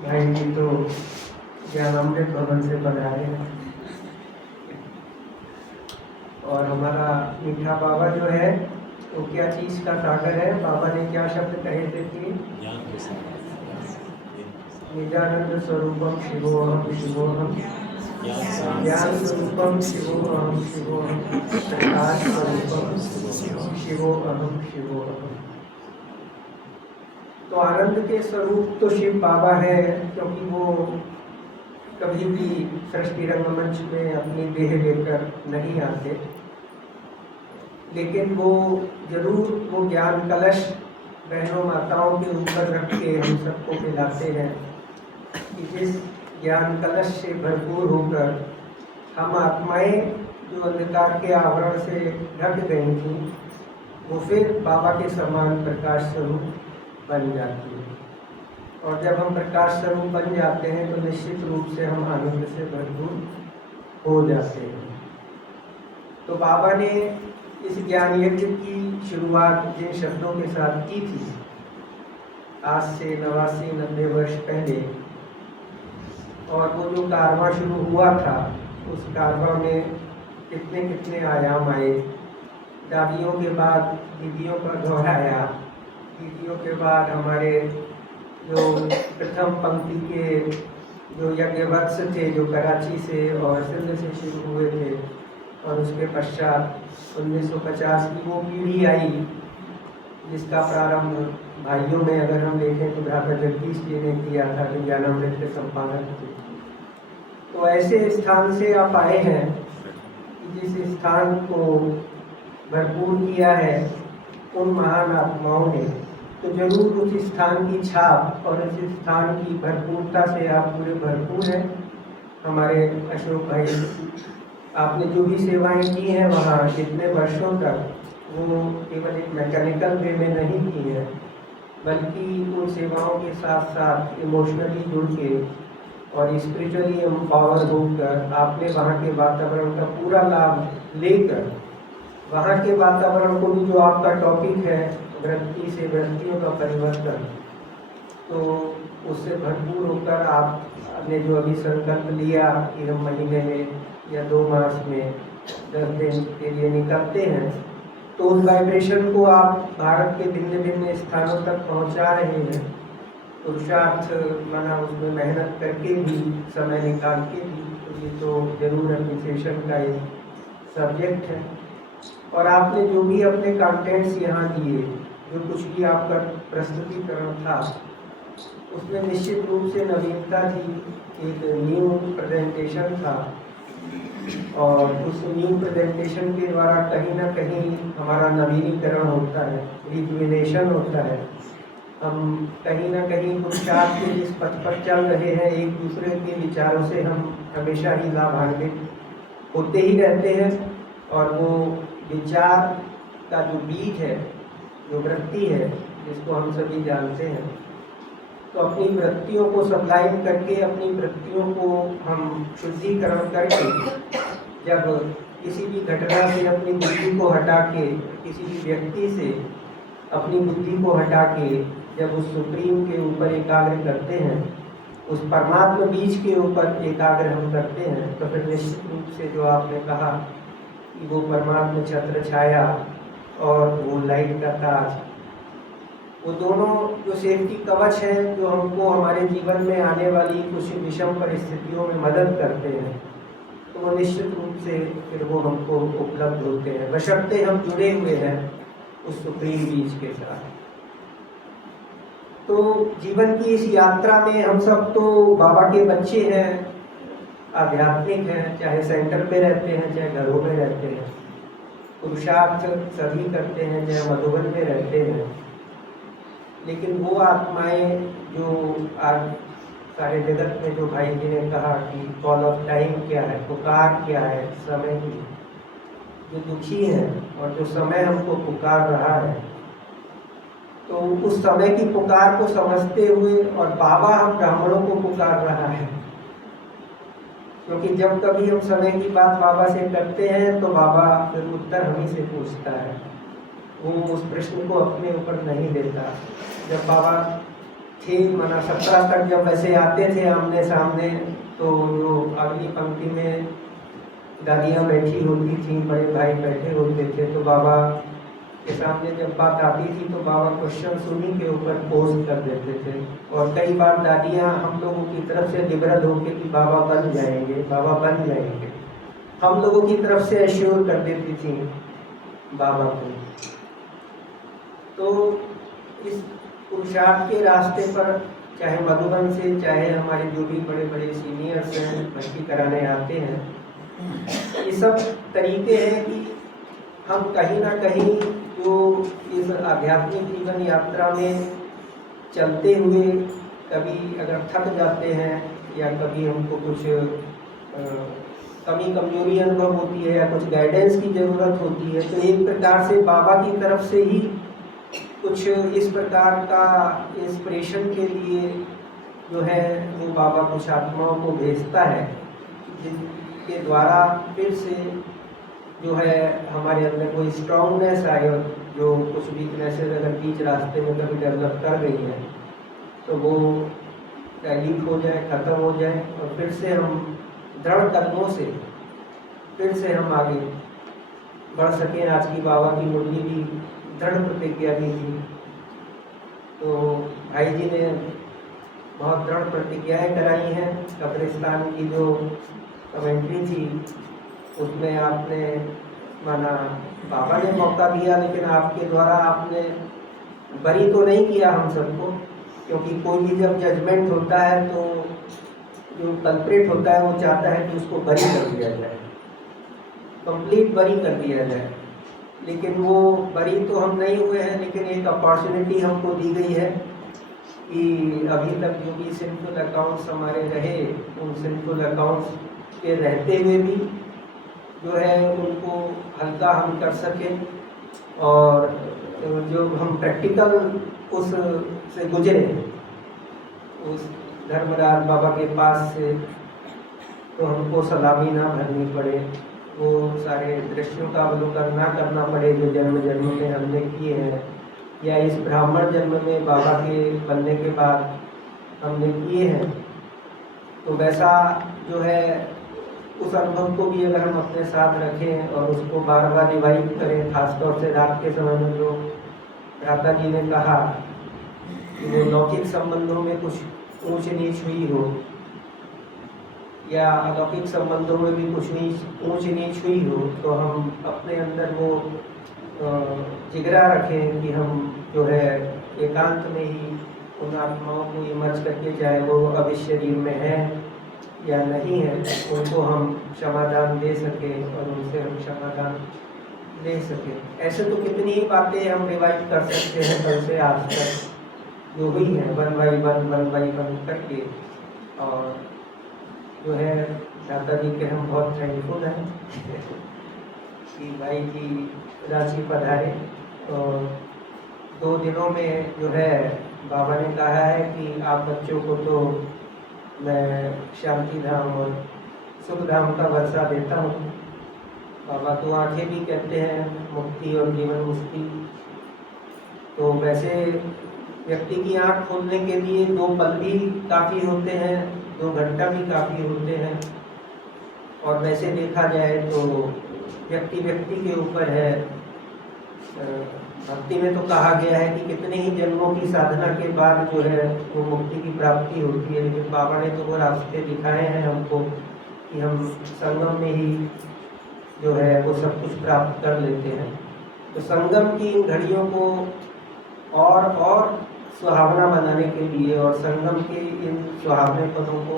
भाई जी तो ज्ञानामृत भवन से पधारे हैं और हमारा मीठा बाबा जो है वो क्या चीज़ का सागर है। बाबा ने क्या शब्द कहे थे कि निजानंद स्वरूपम शिवोहम शिवोहम, ज्ञान स्वरूपम शिवोहम शिवोहम, प्रकाश स्वरूपम शिवोहम शिवोहम। तो आनंद के स्वरूप तो शिव बाबा है, क्योंकि वो कभी भी सृष्टि रंगमंच में अपनी देह लेकर नहीं आते, लेकिन वो जरूर वो ज्ञान कलश बहनों माताओं के ऊपर रख के हम सबको पिलाते हैं कि जिस ज्ञान कलश से भरपूर होकर हम आत्माएं जो अंधकार के आवरण से ढक गई थी वो फिर बाबा के समान प्रकाश स्वरूप बन जाती है। और जब हम प्रकाश स्वरूप बन जाते हैं तो निश्चित रूप से हम आनंद से भरपूर हो जाते हैं। तो बाबा ने इस ज्ञान यज्ञ की शुरुआत जिन शब्दों के साथ की थी आज से 89-90 वर्ष पहले, और वो जो कारवां शुरू हुआ था उस कारवां में कितने कितने आयाम आए। दादियों के बाद दीदियों का दौर आया, दीदियों के बाद हमारे जो प्रथम पंक्ति के जो यज्ञवत्स थे जो कराची से और सिंध से शुरू हुए थे, और उसके पश्चात 1950 की वो पीढ़ी आई जिसका प्रारंभ भाइयों में अगर हम देखें तो भ्राता जगदीश जी ने किया था, जो ज्ञानामृत के संपादक थे। तो ऐसे स्थान से आप आए हैं कि जिस स्थान को भरपूर किया है उन महान आत्माओं ने, तो जरूर उस स्थान की छाप और उस स्थान की भरपूरता से आप पूरे भरपूर हैं। हमारे अशोक भाई, आपने जो भी सेवाएं की हैं वहाँ कितने वर्षों तक, वो केवल एक मैकेनिकल वे में नहीं की है, बल्कि उन सेवाओं के साथ साथ इमोशनली जुड़ के और स्पिरिचुअली एम्पावर होकर आपने वहाँ के वातावरण का पूरा लाभ लेकर, वहाँ के वातावरण को भी, जो आपका टॉपिक है वृत्ति से वृत्तियों का परिवर्तन, तो उससे भरपूर होकर आपने जो अभी संकल्प लिया कि हम महीने में या 2 मास में 10 दिन के लिए निकलते हैं, तो उस वाइब्रेशन को आप भारत के भिन्न भिन्न स्थानों तक पहुंचा रहे हैं। पुरुषार्थ माना उसमें मेहनत करके भी, समय निकाल के भी, तो ये तो जरूर एप्रिसिएशन का एक सब्जेक्ट है। और आपने जो भी अपने कंटेंट्स यहाँ दिए, जो कुछ भी आपका प्रस्तुतिकरण था, उसमें निश्चित रूप से नवीनता थी, एक न्यू प्रेजेंटेशन था, और उस न्यू प्रेजेंटेशन के द्वारा कहीं ना कहीं हमारा नवीनीकरण होता है, रिजुविनेशन होता है। हम कहीं ना कहीं पुरुषार्थ के जिस पथ पर चल रहे हैं, एक दूसरे के विचारों से हम हमेशा ही लाभान्वित होते ही रहते हैं। और वो विचार का जो बीज है, जो वृत्ति है, जिसको हम सभी जानते हैं, तो अपनी वृत्तियों को सब्लाइम करके, अपनी वृत्तियों को हम शुद्धिकरण करके, जब किसी भी घटना से अपनी बुद्धि को हटा के, किसी भी व्यक्ति से अपनी बुद्धि को हटा के जब उस सुप्रीम के ऊपर एकाग्र करते हैं, उस परमात्मा बीज के ऊपर एकाग्र हम करते हैं, तो फिर निश्चित रूप से जो आपने कहा कि वो परमात्मा छत्र छाया और वो लाइट का ताज, वो दोनों जो सेफ्टी कवच है, जो हमको हमारे जीवन में आने वाली कुछ विषम परिस्थितियों में मदद करते हैं, तो वो निश्चित रूप से फिर वो हमको उपलब्ध होते हैं, बशर्ते हम जुड़े हुए हैं उस सुप्रीम बीज के साथ। तो जीवन की इस यात्रा में हम सब तो बाबा के बच्चे हैं, आध्यात्मिक हैं, चाहे सेंटर पे रहते हैं चाहे घरों में रहते हैं, पुरुषार्थ सभी करते हैं, चाहे मधुबन में रहते हैं। लेकिन वो आत्माएं जो आज सारे जगत में, जो भाई जी ने कहा कि कॉल ऑफ टाइम क्या है, पुकार क्या है समय की, जो दुखी है और जो समय हमको पुकार रहा है, तो उस समय की पुकार को समझते हुए, और बाबा हम ब्राह्मणों को पुकार रहा है, क्योंकि जब कभी हम समय की बात बाबा से करते हैं तो बाबा फिर उत्तर हम ही से पूछता है, वो उस प्रश्न को अपने ऊपर नहीं लेता। जब बाबा थे, माना 17 तक जब वैसे आते थे आमने सामने, तो जो अगली पंक्ति में दादियाँ बैठी होती थी, बड़े भाई बैठे होते थे, तो बाबा के सामने जब बात आती थी तो बाबा क्वेश्चन उन्हीं के ऊपर पोस्ट कर देते थे। और कई बार दादियाँ हम लोगों की तरफ से लिबरल होके कि बाबा बन जाएंगे, बाबा बन जाएंगे, हम लोगों की तरफ से एश्योर कर देती थी बाबा को। तो इस पुरुषार्थ के रास्ते पर, चाहे मधुबन से, चाहे हमारे जो भी बड़े बड़े सीनियर्स हैं भर्ती कराने आते हैं, ये सब तरीके हैं कि हम कहीं ना कहीं जो इस आध्यात्मिक जीवन यात्रा में चलते हुए कभी अगर थक जाते हैं या कभी हमको कुछ कमी कमजोरी अनुभव होती है या कुछ गाइडेंस की ज़रूरत होती है, तो एक प्रकार से बाबा की तरफ से ही कुछ इस प्रकार का इंस्पिरेशन के लिए जो है वो बाबा कुछ आत्माओं को भेजता है, जिनके द्वारा फिर से जो है हमारे अंदर कोई स्ट्रॉन्गनेस आए, और जो कुछ वीकनेसेस अगर बीच रास्ते में कभी डेवलप कर गई है तो वो डाइल्यूट हो जाए, ख़त्म हो जाए, और फिर से हम दृढ़ कदमों से फिर से हम आगे बढ़ सकें। आज की बाबा की मुरली भी दृढ़ प्रतिज्ञा दी थी, तो भाई जी ने बहुत दृढ़ प्रतिज्ञाएँ कराई हैं। कब्रिस्तान की जो कमेंट्री थी उसमें आपने माना बाबा ने मौका दिया, लेकिन आपके द्वारा आपने बरी तो नहीं किया हम सबको, क्योंकि कोई भी जब जजमेंट होता है तो जो कल्प्रेट होता है वो चाहता है कि उसको बरी कर दिया जाए, कंप्लीट बरी कर दिया जाए, लेकिन वो बरी तो हम नहीं हुए हैं। लेकिन एक अपॉर्चुनिटी हमको दी गई है कि अभी तक जो भी सिंपल अकाउंट्स हमारे रहे, उन सिंपल अकाउंट्स के रहते हुए भी जो है उनको हल्का हम कर सकें, और जो हम प्रैक्टिकल उस से गुजरे उस धर्मराज बाबा के पास से, तो हमको सलामी ना भरनी पड़े, वो सारे दृश्यों का अवलोकन ना करना पड़े जो जन्म जन्म में हमने किए हैं, या इस ब्राह्मण जन्म में बाबा के बनने के बाद हमने किए हैं। तो वैसा जो है उस अनुभव को भी अगर हम अपने साथ रखें और उसको बार बार रिवाइव करें, खासतौर से रात के समय में जो भ्राता जी ने कहा कि वो लौकिक संबंधों में कुछ ऊंच नीच हुई हो, या अलौकिक संबंधों में भी कुछ ऊंच नीच हुई हो, तो हम अपने अंदर वो जिगरा रखें कि हम जो है एकांत में ही उन आत्माओं को इमर्ज करके, चाहे वो अब इस शरीर में है या नहीं है, उनको हम क्षमादान दे सकें और उनसे हम क्षमादान ले सकें। ऐसे तो कितनी ही बातें हम रिवाइव कर सकते हैं कल से आज तक जो हुई हैं, वन बाई वन करके। और जो है दादा जी के हम बहुत थैंकफुल हैं कि भाई जी रांची पधारे, और 2 दिनों में जो है बाबा ने कहा है कि आप बच्चों को तो मैं शांति धाम और सुख धाम का वर्षा देता हूँ। बाबा तो आंखें भी कहते हैं मुक्ति और जीवन मुक्ति। तो वैसे व्यक्ति की आंख खोलने के लिए 2 पल भी काफ़ी होते हैं, 2 घंटा भी काफ़ी होते हैं, और वैसे देखा जाए तो व्यक्ति के ऊपर है। भक्ति में तो कहा गया है कि कितने ही जन्मों की साधना के बाद जो है वो मुक्ति की प्राप्ति होती है, लेकिन बाबा ने तो वो रास्ते दिखाए हैं हमको कि हम संगम में ही जो है वो सब कुछ प्राप्त कर लेते हैं। तो संगम की इन घड़ियों को और सुहावना बनाने के लिए और संगम के इन सुहावने पदों को